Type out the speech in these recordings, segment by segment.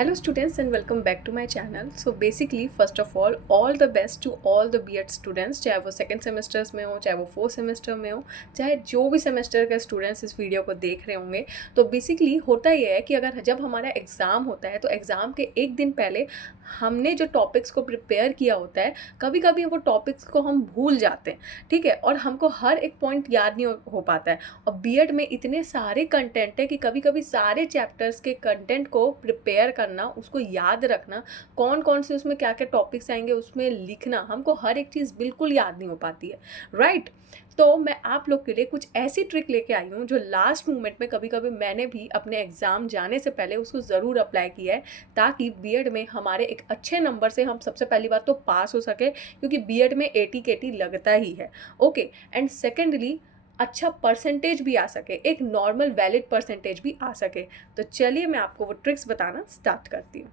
Hello students and welcome back to my channel. So basically first of all the best to all the B.Ed students, चाहे वो second semesters में हो, चाहे वो fourth semester में हो, चाहे जो भी सेमेस्टर के स्टूडेंट्स इस वीडियो को देख रहे होंगे। तो बेसिकली होता ये है कि अगर जब हमारा एग्ज़ाम होता है तो एग्ज़ाम के एक दिन पहले हमने जो टॉपिक्स को प्रिपेयर किया होता है, कभी कभी वो टॉपिक्स को हम भूल जाते हैं, ठीक है, और हमको हर एक पॉइंट याद नहीं हो पाता है। और B.Ed में इतने सारे कंटेंट है कि कभी कभी सारे चैप्टर्स के कंटेंट को प्रिपेयर करना, उसको याद रखना, कौन कौन से उसमें क्या क्या टॉपिक्स आएंगे उसमें लिखना, हमको हर एक चीज़ बिल्कुल याद नहीं हो पाती है, राइट। तो मैं आप लोग के लिए कुछ ऐसी ट्रिक लेके आई हूँ जो लास्ट मोमेंट में कभी कभी मैंने भी अपने एग्ज़ाम जाने से पहले उसको ज़रूर अप्लाई किया है, ताकि B.Ed में हमारे एक अच्छे नंबर से हम सबसे पहली बात तो पास हो सके, क्योंकि B.Ed में 80 KT लगता ही है, ओके। एंड सेकेंडली अच्छा परसेंटेज भी आ सके, एक नॉर्मल वैलिड परसेंटेज भी आ सके। तो चलिए मैं आपको वो ट्रिक्स बताना स्टार्ट करती हूँ।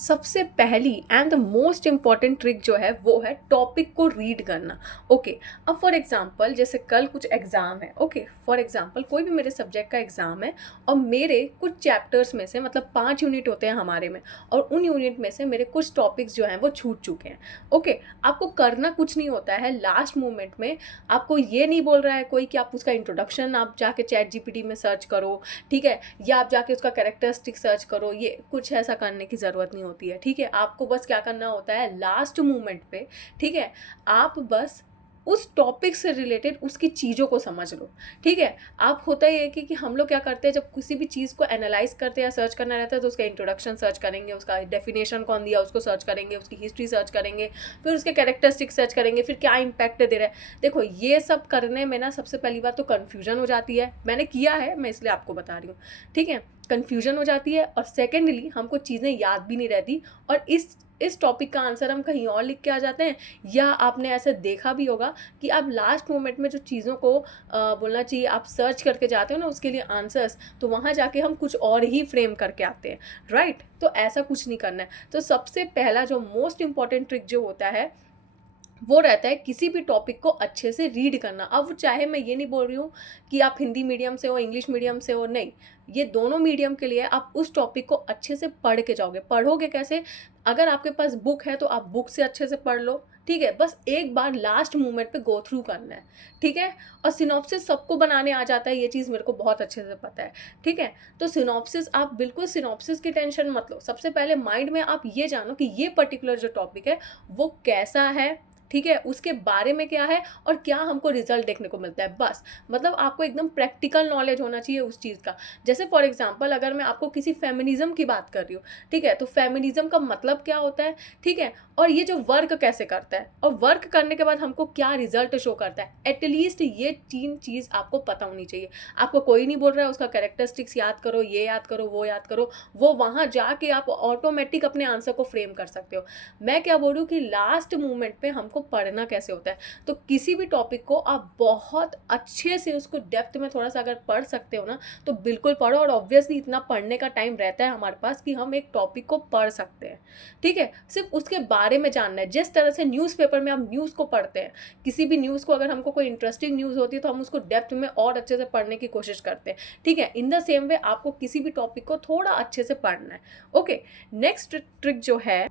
सबसे पहली and the most important trick जो है वो है टॉपिक को रीड करना, ओके। अब फॉर एग्जांपल जैसे कल कुछ एग्ज़ाम है, ओके, फॉर एग्जांपल कोई भी मेरे सब्जेक्ट का एग्ज़ाम है और मेरे कुछ चैप्टर्स में से, मतलब 5 यूनिट होते हैं हमारे में, और उन यूनिट में से मेरे कुछ टॉपिक्स जो हैं वो छूट चुके हैं, ओके। आपको करना कुछ नहीं होता है, लास्ट मोमेंट में आपको ये नहीं बोल रहा है कोई कि आप उसका इंट्रोडक्शन आप जाके ChatGPT में सर्च करो, ठीक है, या आप जाके उसका कैरेक्टरिस्टिक सर्च करो, ये कुछ ऐसा करने की ज़रूरत नहीं होती है, ठीक है। आपको बस क्या करना होता है लास्ट मोमेंट पे, ठीक है, आप बस उस टॉपिक से रिलेटेड उसकी चीज़ों को समझ लो, ठीक है। आप होता ही है कि हम लोग क्या करते हैं, जब किसी भी चीज़ को एनालाइज करते हैं या सर्च करना रहता है तो उसका इंट्रोडक्शन सर्च करेंगे, उसका डेफिनेशन कौन दिया उसको सर्च करेंगे, उसकी हिस्ट्री सर्च करेंगे, फिर उसके कैरेक्टरिस्टिक सर्च करेंगे, फिर क्या इंपैक्ट दे रहा है। देखो ये सब करने में ना सबसे पहली बात तो कन्फ्यूजन हो जाती है, मैंने किया है, मैं इसलिए आपको बता रही हूँ, ठीक है। कन्फ्यूजन हो जाती है और सेकेंडली हमको चीज़ें याद भी नहीं रहती, और इस टॉपिक का आंसर हम कहीं और लिख के आ जाते हैं। या आपने ऐसा देखा भी होगा कि आप लास्ट मोमेंट में जो चीज़ों को बोलना चाहिए आप सर्च करके जाते हो ना उसके लिए आंसर्स, तो वहाँ जाके हम कुछ और ही फ्रेम करके आते हैं, राइट। तो ऐसा कुछ नहीं करना है। तो सबसे पहला जो मोस्ट इम्पॉर्टेंट ट्रिक जो होता है वो रहता है किसी भी टॉपिक को अच्छे से रीड करना। अब चाहे मैं ये नहीं बोल रही हूँ कि आप हिंदी मीडियम से हो, इंग्लिश मीडियम से हो, नहीं, ये दोनों मीडियम के लिए आप उस टॉपिक को अच्छे से पढ़ के जाओगे। पढ़ोगे कैसे? अगर आपके पास बुक है तो आप बुक से अच्छे से पढ़ लो, ठीक है, बस एक बार लास्ट मोमेंट पे गो थ्रू करना है, ठीक है। और सिनॉप्सिस सबको बनाने आ जाता है, ये चीज़ मेरे को बहुत अच्छे से पता है, ठीक है। तो सिनॉप्सिस आप बिल्कुल सिनॉप्सिस की टेंशन मत लो, सबसे पहले माइंड में आप ये जानो कि ये पर्टिकुलर जो टॉपिक है वो कैसा है, ठीक है, उसके बारे में क्या है और क्या हमको रिजल्ट देखने को मिलता है, बस। मतलब आपको एकदम प्रैक्टिकल नॉलेज होना चाहिए उस चीज़ का। जैसे फॉर एग्जांपल अगर मैं आपको किसी फेमिनिज्म की बात कर रही हूँ, ठीक है, तो फेमिनिज्म का मतलब क्या होता है, ठीक है, और ये जो वर्क कैसे करता है और वर्क करने के बाद हमको क्या रिजल्ट शो करता है, एटलीस्ट ये 3 चीज़ आपको पता होनी चाहिए। आपको कोई नहीं बोल रहा है उसका कैरेक्टरिस्टिक्स याद करो, ये याद करो, वो याद करो, वो वहाँ जाके आप ऑटोमेटिक अपने आंसर को फ्रेम कर सकते हो। मैं क्या बोल रही हूँ कि लास्ट मोमेंट पे हमको पढ़ना कैसे होता है, तो किसी भी टॉपिक को आप बहुत अच्छे से उसको डेप्थ में थोड़ा सा अगर पढ़ सकते हो ना तो बिल्कुल पढ़ो। और ऑब्वियसली इतना पढ़ने का टाइम रहता है हमारे पास कि हम एक टॉपिक को पढ़ सकते हैं, ठीक है। सिर्फ उसके बारे में जानना है, जिस तरह से न्यूज़पेपर में हम न्यूज़ को पढ़ते हैं, किसी भी न्यूज़ को अगर हमको कोई इंटरेस्टिंग न्यूज़ होती है तो हम उसको डेप्थ में और अच्छे से पढ़ने की कोशिश करते हैं, ठीक है। इन द सेम वे आपको किसी भी टॉपिक को थोड़ा अच्छे से पढ़ना है, ओके। नेक्स्ट ट्रिक जो है,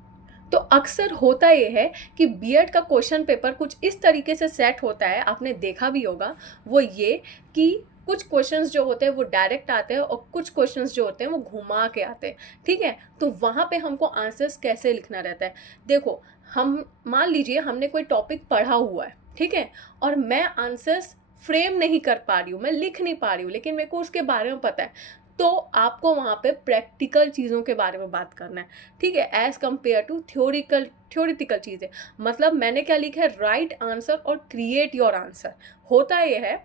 तो अक्सर होता ये है कि B.Ed का क्वेश्चन पेपर कुछ इस तरीके से सेट होता है, आपने देखा भी होगा, वो ये कि कुछ क्वेश्चंस जो होते हैं वो डायरेक्ट आते हैं और कुछ क्वेश्चंस जो होते हैं वो घुमा के आते हैं, ठीक है। तो वहाँ पे हमको आंसर्स कैसे लिखना रहता है, देखो, हम मान लीजिए हमने कोई टॉपिक पढ़ा हुआ है, ठीक है, और मैं आंसर्स फ्रेम नहीं कर पा रही हूँ, मैं लिख नहीं पा रही हूँ, लेकिन मेरे को उसके बारे में पता है, तो आपको वहाँ पे प्रैक्टिकल चीज़ों के बारे में बात करना है, ठीक है, एज कम्पेयर टू थ्योरिटिकल चीज़ें। मतलब मैंने क्या लिखा है, राइट आंसर और क्रिएट योर आंसर। होता ये है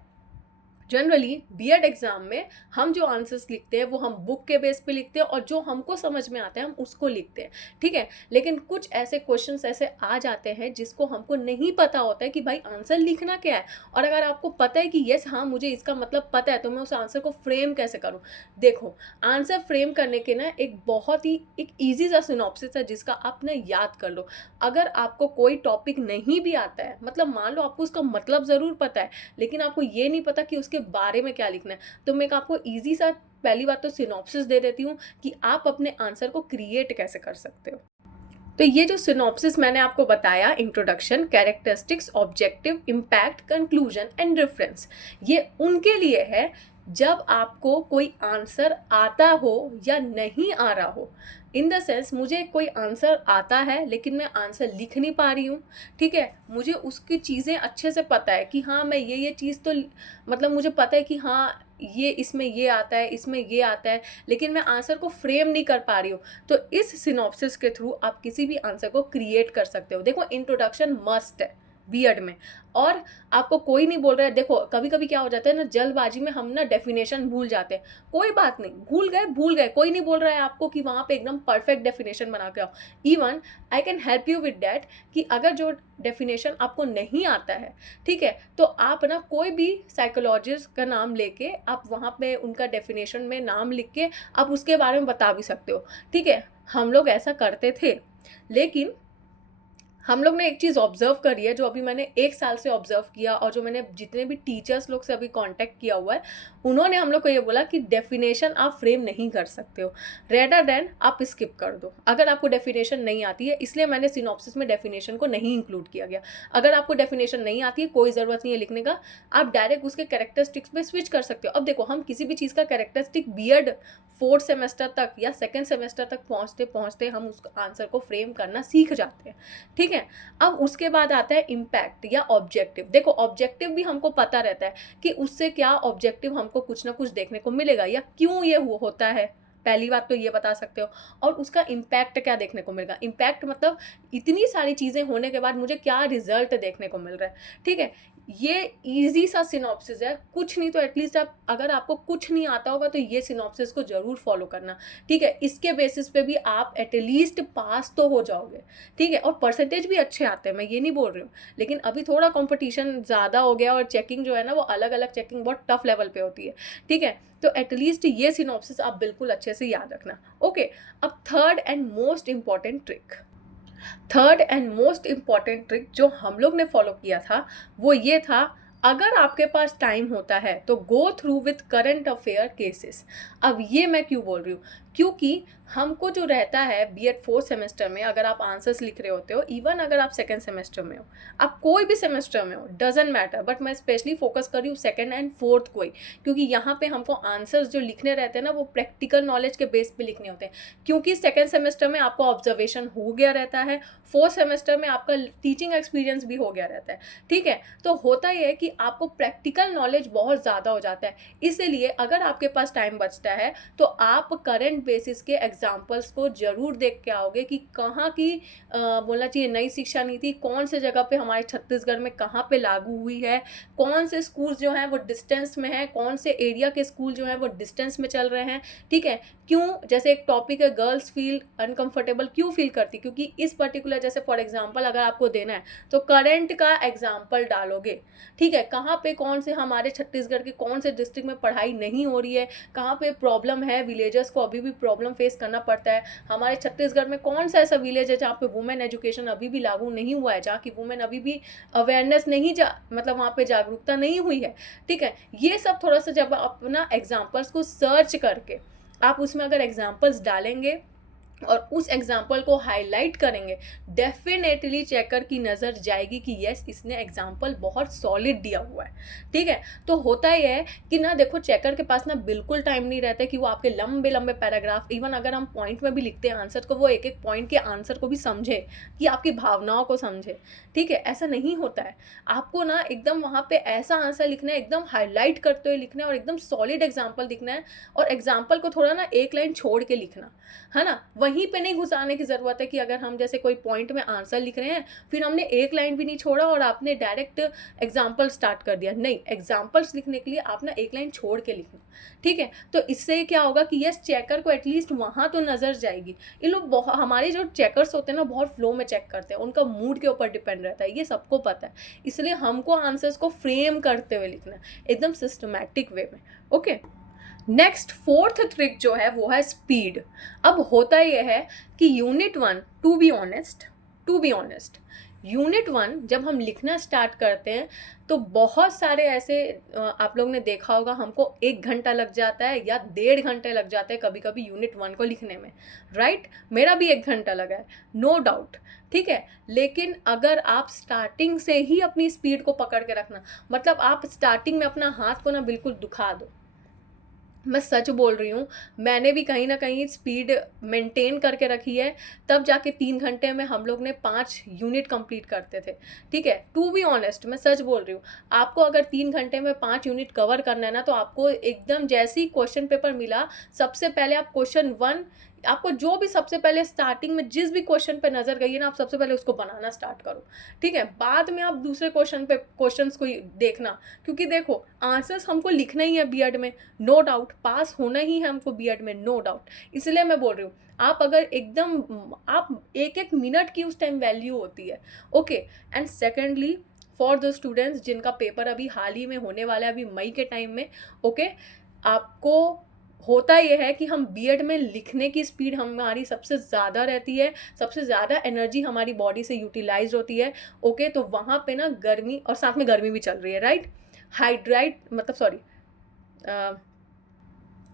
जनरली B.Ed एग्ज़ाम में हम जो आंसर्स लिखते हैं वो हम बुक के बेस पे लिखते हैं और जो हमको समझ में आता है हम उसको लिखते हैं, ठीक है। लेकिन कुछ ऐसे क्वेश्चंस ऐसे आ जाते हैं जिसको हमको नहीं पता होता है कि भाई आंसर लिखना क्या है, और अगर आपको पता है कि यस हाँ मुझे इसका मतलब पता है तो मैं उस आंसर को फ्रेम कैसे करूँ। देखो, आंसर फ्रेम करने के ना एक बहुत ही एक ईजी सा सिनॉप्सिस है जिसका आप ना याद कर लो। अगर आपको कोई टॉपिक नहीं भी आता है, मतलब मान लो आपको उसका मतलब ज़रूर पता है लेकिन आपको ये नहीं पता कि उसके उसके बारे में क्या लिखना है। तो मैं आपको ईजी सा पहली बात तो सिनॉप्सिस दे देती हूँ कि आप अपने आंसर को क्रिएट कैसे कर सकते हो। तो ये जो सिनॉप्सिस मैंने आपको बताया, introduction, characteristics, objective, impact, conclusion and reference, ये उनके लिए है जब आपको कोई आंसर आता हो या नहीं आ रहा हो। इन द सेंस मुझे कोई आंसर आता है लेकिन मैं आंसर लिख नहीं पा रही हूँ, ठीक है, मुझे उसकी चीज़ें अच्छे से पता है कि हाँ मैं ये चीज़ तो मतलब मुझे पता है कि हाँ ये इसमें ये आता है, इसमें ये आता है, लेकिन मैं आंसर को फ्रेम नहीं कर पा रही हूँ। तो इस सिनॉप्सिस के थ्रू आप किसी भी आंसर को क्रिएट कर सकते हो। देखो इंट्रोडक्शन मस्ट है बीएड में, और आपको कोई नहीं बोल रहा है। देखो कभी कभी क्या हो जाता है ना, जल्दबाजी में हम ना डेफिनेशन भूल जाते हैं। कोई बात नहीं, भूल गए, कोई नहीं बोल रहा है आपको कि वहाँ पे एकदम परफेक्ट डेफिनेशन बना के आओ। Even I can help you with that कि अगर जो डेफिनेशन आपको नहीं आता है, ठीक है, तो आप ना कोई भी साइकोलॉजिस्ट का नाम लेके आप वहाँ पे उनका डेफिनेशन में नाम लिख के आप उसके बारे में बता भी सकते हो, ठीक है। हम लोग ऐसा करते थे, लेकिन हम लोग ने एक चीज़ ऑब्जर्व करी है, जो अभी मैंने 1 साल से ऑब्जर्व किया, और जो मैंने जितने भी टीचर्स लोग से अभी कांटेक्ट किया हुआ है, उन्होंने हम लोग को ये बोला कि डेफिनेशन आप फ्रेम नहीं कर सकते हो, रेदर देन आप स्किप कर दो अगर आपको डेफिनेशन नहीं आती है। इसलिए मैंने सिनॉप्सिस में डेफिनेशन को नहीं इंक्लूड किया गया। अगर आपको डेफिनेशन नहीं आती है, कोई ज़रूरत नहीं है लिखने का, आप डायरेक्ट उसके कैरेक्टरिस्टिक्स में स्विच कर सकते हो। अब देखो हम किसी भी चीज़ का कैरेक्टरिस्टिक बीएड 4th सेमेस्टर तक या 2nd सेमेस्टर तक पहुँचते पहुँचते हम उस आंसर को फ्रेम करना सीख जाते हैं, ठीक है। अब उसके बाद आता है इम्पैक्ट या ऑब्जेक्टिव। देखो ऑब्जेक्टिव भी हमको पता रहता है कि उससे क्या ऑब्जेक्टिव हमको कुछ ना कुछ देखने को मिलेगा या क्यों ये होता है, पहली बात तो ये बता सकते हो। और उसका इम्पैक्ट क्या देखने को मिलेगा, इम्पैक्ट मतलब इतनी सारी चीज़ें होने के बाद मुझे क्या रिजल्ट देखने को मिल रहा है, ठीक है। ये इजी सा सिनॉप्सिस है, कुछ नहीं तो एटलीस्ट आप, अगर आपको कुछ नहीं आता होगा तो ये सिनॉप्सिस को ज़रूर फॉलो करना, ठीक है। इसके बेसिस पे भी आप एटलीस्ट पास तो हो जाओगे, ठीक है। और परसेंटेज भी अच्छे आते हैं, मैं ये नहीं बोल रही हूँ, लेकिन अभी थोड़ा कंपटीशन ज़्यादा हो गया और चेकिंग जो है ना वो अलग अलग चेकिंग बहुत टफ लेवल पे होती है, ठीक है। तो एटलीस्ट ये सिनॉप्सिस आप बिल्कुल अच्छे से याद रखना, ओके। अब third and most important trick जो हम लोग ने फॉलो किया था वो ये था, अगर आपके पास टाइम होता है तो go through with current affair cases. अब ये मैं क्यों बोल रही हूँ, क्योंकि हमको जो रहता है बीएड 4th सेमेस्टर में, अगर आप आंसर्स लिख रहे होते हो, इवन अगर आप 2nd सेमेस्टर में हो, आप कोई भी सेमेस्टर में हो, डजेंट मैटर, बट मैं स्पेशली फोकस कर रही हूँ 2nd एंड 4th को ही, क्योंकि यहाँ पे हमको आंसर्स जो लिखने रहते हैं ना वो प्रैक्टिकल नॉलेज के बेस पे लिखने होते हैं। क्योंकि 2nd सेमेस्टर में आपका ऑब्जर्वेशन हो गया रहता है, 4th सेमेस्टर में आपका टीचिंग एक्सपीरियंस भी हो गया रहता है, ठीक है। तो होता ही है कि आपको प्रैक्टिकल नॉलेज बहुत ज़्यादा हो जाता है। इसलिए अगर आपके पास टाइम बचता है तो आप करंट बेसिस के एग्जाम्पल्स को जरूर देख के आओगे कि कहाँ की बोलना चाहिए नई शिक्षा नीति कौन से जगह पे हमारे छत्तीसगढ़ में कहाँ पे लागू हुई है, कौन से स्कूल जो हैं वो डिस्टेंस में है, कौन से एरिया के स्कूल जो हैं वो डिस्टेंस में चल रहे हैं, ठीक है। क्यों, जैसे एक टॉपिक है गर्ल्स फील अनकंफर्टेबल, क्यों फील करती, क्योंकि इस पर्टिकुलर, जैसे फॉर एग्जांपल अगर आपको देना है तो करंट का एग्जांपल डालोगे, ठीक है। कहाँ पे कौन से हमारे छत्तीसगढ़ के कौन से डिस्ट्रिक्ट में पढ़ाई नहीं हो रही है, कहाँ पे प्रॉब्लम है, विलेजर्स को अभी भी प्रॉब्लम फेस करना पड़ता है, हमारे छत्तीसगढ़ में कौन सा ऐसा विलेज है जहाँ पे वुमेन एजुकेशन अभी भी लागू नहीं हुआ है, जहाँ की वुमेन अभी भी अवेयरनेस नहीं मतलब वहाँ पे जागरूकता नहीं हुई है, ठीक है। ये सब थोड़ा सा जब अपना एग्जाम्पल्स को सर्च करके आप उसमें अगर एग्जाम्पल्स डालेंगे और उस एग्जाम्पल को हाईलाइट करेंगे, डेफिनेटली चेकर की नज़र जाएगी कि यस इसने एग्जाम्पल बहुत सॉलिड दिया हुआ है, ठीक है। तो होता ही है कि ना, देखो चेकर के पास ना बिल्कुल टाइम नहीं रहता कि वो आपके लंबे लंबे पैराग्राफ, इवन अगर हम पॉइंट में भी लिखते हैं आंसर को, वो एक एक पॉइंट के आंसर को भी समझे, कि आपकी भावनाओं को समझे, ठीक है। ऐसा नहीं होता है, आपको ना एकदम वहाँ पे ऐसा आंसर लिखना है, एकदम हाईलाइट करते हुए लिखना है और एकदम सॉलिड एग्जाम्पल लिखना है, और एग्जाम्पल को थोड़ा ना एक लाइन छोड़ के लिखना है ना, वहीं पे नहीं घुसाने की ज़रूरत है कि अगर हम जैसे कोई पॉइंट में आंसर लिख रहे हैं फिर हमने एक लाइन भी नहीं छोड़ा और आपने डायरेक्ट एग्जाम्पल स्टार्ट कर दिया, नहीं, एग्जाम्पल्स लिखने के लिए आप ना एक लाइन छोड़ के लिखना, ठीक है। तो इससे क्या होगा कि यस चेकर को एटलीस्ट वहाँ तो नज़र जाएगी। ये लोग हमारे जो चेकर्स होते हैं ना बहुत फ्लो में चेक करते हैं, उनका मूड के ऊपर डिपेंड रहता है, ये सबको पता है। इसलिए हमको आंसर्स को फ्रेम करते हुए लिखना है एकदम सिस्टमैटिक वे में, ओके। नेक्स्ट 4th ट्रिक जो है वो है स्पीड। अब होता यह है कि unit 1, to be honest unit 1 जब हम लिखना स्टार्ट करते हैं तो बहुत सारे ऐसे आप लोग ने देखा होगा, हमको 1 घंटा लग जाता है या 1.5 घंटे लग जाते हैं कभी कभी यूनिट 1 को लिखने में, राइट? मेरा भी 1 घंटा लगा है, नो डाउट, ठीक है। लेकिन अगर आप स्टार्टिंग से ही अपनी स्पीड को पकड़ के रखना, मतलब आप स्टार्टिंग में अपना हाथ को ना बिल्कुल दुखा दो, मैं सच बोल रही हूँ, मैंने भी कहीं ना कहीं स्पीड मेंटेन करके रखी है, तब जाके 3 घंटे में हम लोग ने 5 यूनिट कंप्लीट करते थे, ठीक है। टू बी ऑनेस्ट, मैं सच बोल रही हूँ, आपको अगर 3 घंटे में 5 यूनिट कवर करना है ना, तो आपको एकदम जैसे ही क्वेश्चन पेपर मिला, सबसे पहले आप क्वेश्चन 1, आपको जो भी सबसे पहले स्टार्टिंग में जिस भी क्वेश्चन पे नजर गई है ना, आप सबसे पहले उसको बनाना स्टार्ट करो, ठीक है। बाद में आप दूसरे क्वेश्चंस को देखना, क्योंकि देखो आंसर्स हमको लिखना ही है बीएड में, नो डाउट, पास होना ही है हमको बीएड में, नो डाउट। इसलिए मैं बोल रही हूँ, आप अगर एकदम, आप एक एक मिनट की उस टाइम वैल्यू होती है, okay. And secondly, for the students जिनका पेपर अभी हाल ही में होने वाला है, अभी मई के टाइम में, ओके, आपको होता यह है कि हम बीएड में लिखने की स्पीड हमारी सबसे ज़्यादा रहती है, सबसे ज़्यादा एनर्जी हमारी बॉडी से यूटिलाइज होती है, ओके। तो वहाँ पे ना गर्मी, और साथ में गर्मी भी चल रही है, राइट?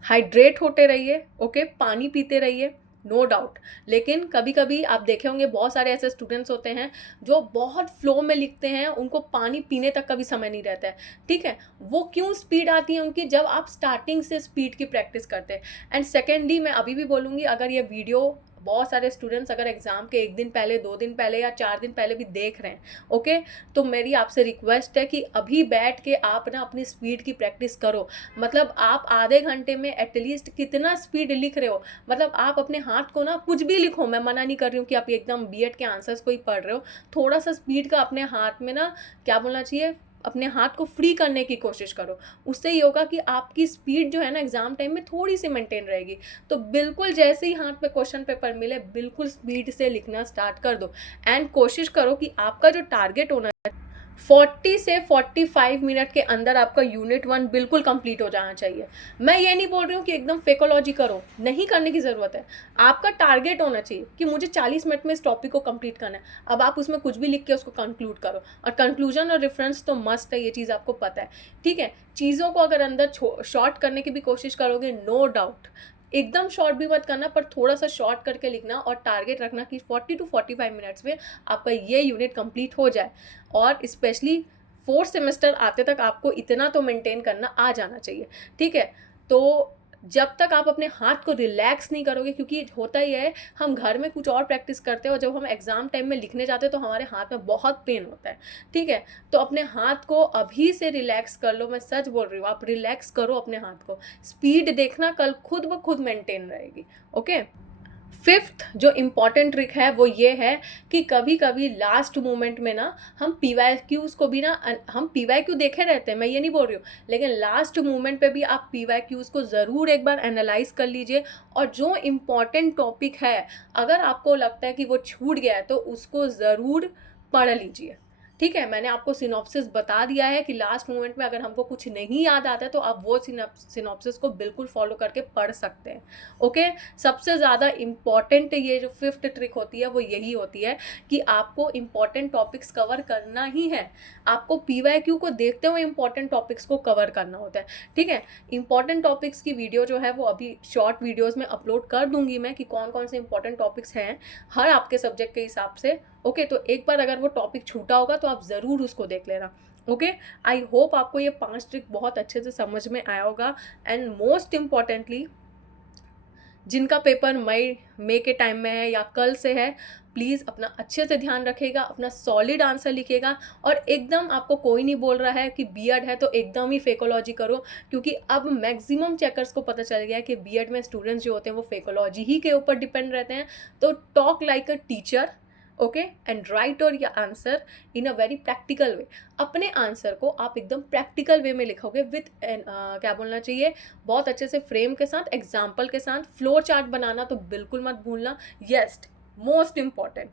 हाइड्रेट होते रहिए, ओके, पानी पीते रहिए, नो डाउट। लेकिन कभी कभी आप देखे होंगे बहुत सारे ऐसे स्टूडेंट्स होते हैं जो बहुत फ्लो में लिखते हैं, उनको पानी पीने तक का भी समय नहीं रहता है, ठीक है। वो क्यों स्पीड आती है उनकी? जब आप स्टार्टिंग से स्पीड की प्रैक्टिस करते हैं। एंड सेकेंडली, मैं अभी भी बोलूँगी, अगर ये वीडियो बहुत सारे स्टूडेंट्स अगर एग्जाम के 1 दिन पहले, 2 दिन पहले या 4 दिन पहले भी देख रहे हैं, ओके, तो मेरी आपसे रिक्वेस्ट है कि अभी बैठ के आप ना अपनी स्पीड की प्रैक्टिस करो। मतलब आप आधे घंटे में एटलीस्ट कितना स्पीड लिख रहे हो, मतलब आप अपने हाथ को ना कुछ भी लिखो, मैं मना नहीं कर रही हूँ कि आप एकदम बीएड के आंसर्स को ही पढ़ रहे हो, थोड़ा सा स्पीड का अपने हाथ में ना, क्या बोलना चाहिए, अपने हाथ को फ्री करने की कोशिश करो। उससे ये होगा कि आपकी स्पीड जो है ना एग्जाम टाइम में थोड़ी सी मेंटेन रहेगी। तो बिल्कुल जैसे ही हाथ पे क्वेश्चन पेपर मिले, बिल्कुल स्पीड से लिखना स्टार्ट कर दो। एंड कोशिश करो कि आपका जो टारगेट होना है, 40 से 45 मिनट के अंदर आपका यूनिट 1 बिल्कुल कंप्लीट हो जाना चाहिए। मैं ये नहीं बोल रही हूँ कि एकदम फेकोलॉजी करो, नहीं करने की ज़रूरत है। आपका टारगेट होना चाहिए कि मुझे 40 मिनट में इस टॉपिक को कंप्लीट करना है। अब आप उसमें कुछ भी लिख के उसको कंक्लूड करो, और कंक्लूजन और रेफरेंस तो मस्ट है, ये चीज़ आपको पता है, ठीक है। चीज़ों को अगर अंदर शॉर्ट करने की भी कोशिश करोगे, नो डाउट, एकदम शॉर्ट भी मत करना, पर थोड़ा सा शॉर्ट करके लिखना, और टारगेट रखना कि 40 to 45 मिनट्स में आपका ये यूनिट कंप्लीट हो जाए। और स्पेशली 4th सेमेस्टर आते तक आपको इतना तो मेंटेन करना आ जाना चाहिए, ठीक है। तो जब तक आप अपने हाथ को रिलैक्स नहीं करोगे, क्योंकि होता ही है, हम घर में कुछ और प्रैक्टिस करते हैं और जब हम एग्ज़ाम टाइम में लिखने जाते हैं तो हमारे हाथ में बहुत पेन होता है, ठीक है। तो अपने हाथ को अभी से रिलैक्स कर लो, मैं सच बोल रही हूँ, आप रिलैक्स करो अपने हाथ को, स्पीड देखना कल खुद ब खुद मेंटेन रहेगी, ओके। 5th जो इम्पॉर्टेंट ट्रिक है वो ये है कि कभी कभी लास्ट मोमेंट में ना हम PYQs को भी ना, हम PYQ देखे रहते हैं, मैं ये नहीं बोल रही हूँ, लेकिन लास्ट मोमेंट पे भी आप PYQs को ज़रूर एक बार एनालाइज कर लीजिए। और जो इम्पॉर्टेंट टॉपिक है, अगर आपको लगता है कि वो छूट गया है, तो उसको ज़रूर पढ़ लीजिए, ठीक है। मैंने आपको सिनॉप्सिस बता दिया है कि लास्ट मोमेंट में अगर हमको कुछ नहीं याद आता है तो आप वो सिनॉप्सिस को बिल्कुल फॉलो करके पढ़ सकते हैं, ओके। सबसे ज़्यादा इम्पॉर्टेंट ये जो 5th ट्रिक होती है वो यही होती है कि आपको इम्पॉर्टेंट टॉपिक्स कवर करना ही है, आपको PYQ को देखते हुए इम्पॉर्टेंट टॉपिक्स को कवर करना होता है, ठीक है। इम्पॉर्टेंट टॉपिक्स की वीडियो जो है वो अभी शॉर्ट वीडियोज़ में अपलोड कर दूंगी मैं, कि कौन कौन से इंपॉर्टेंट टॉपिक्स हैं हर आपके सब्जेक्ट के हिसाब से, ओके। तो एक बार अगर वो टॉपिक छूटा होगा तो आप ज़रूर उसको देख लेना, ओके। आई होप आपको ये 5 ट्रिक बहुत अच्छे से समझ में आया होगा। एंड मोस्ट इम्पॉर्टेंटली, जिनका पेपर मई के टाइम में है या कल से है, प्लीज़ अपना अच्छे से ध्यान रखिएगा, अपना सॉलिड आंसर लिखिएगा। और एकदम आपको कोई नहीं बोल रहा है कि बीएड है तो एकदम ही फेकोलॉजी करो, क्योंकि अब मैक्सिमम चेकर्स को पता चल गया है कि बीएड में स्टूडेंट्स जो होते हैं वो फेकोलॉजी ही के ऊपर डिपेंड रहते हैं। तो talk like a teacher, okay, and right your answer in a very practical way. अपने आंसर को आप एकदम प्रैक्टिकल वे में लिखोगे विथ क्या बोलना चाहिए, बहुत अच्छे से फ्रेम के साथ, एग्जाम्पल के साथ। फ्लो चार्ट बनाना तो बिल्कुल मत भूलना, yes, most important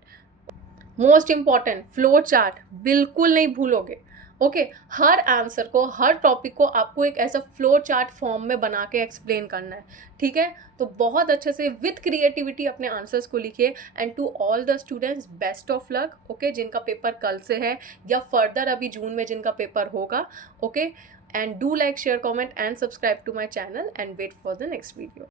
flow chart बिल्कुल नहीं भूलोगे, ओके हर आंसर को, हर टॉपिक को आपको एक ऐसा फ्लो चार्ट फॉर्म में बना के एक्सप्लेन करना है, ठीक है। तो बहुत अच्छे से विथ क्रिएटिविटी अपने आंसर्स को लिखिए। And to all the students best of luck, okay, जिनका पेपर कल से है या फर्दर अभी जून में जिनका पेपर होगा, okay. And do like, share, comment and subscribe to my channel and wait for the next video.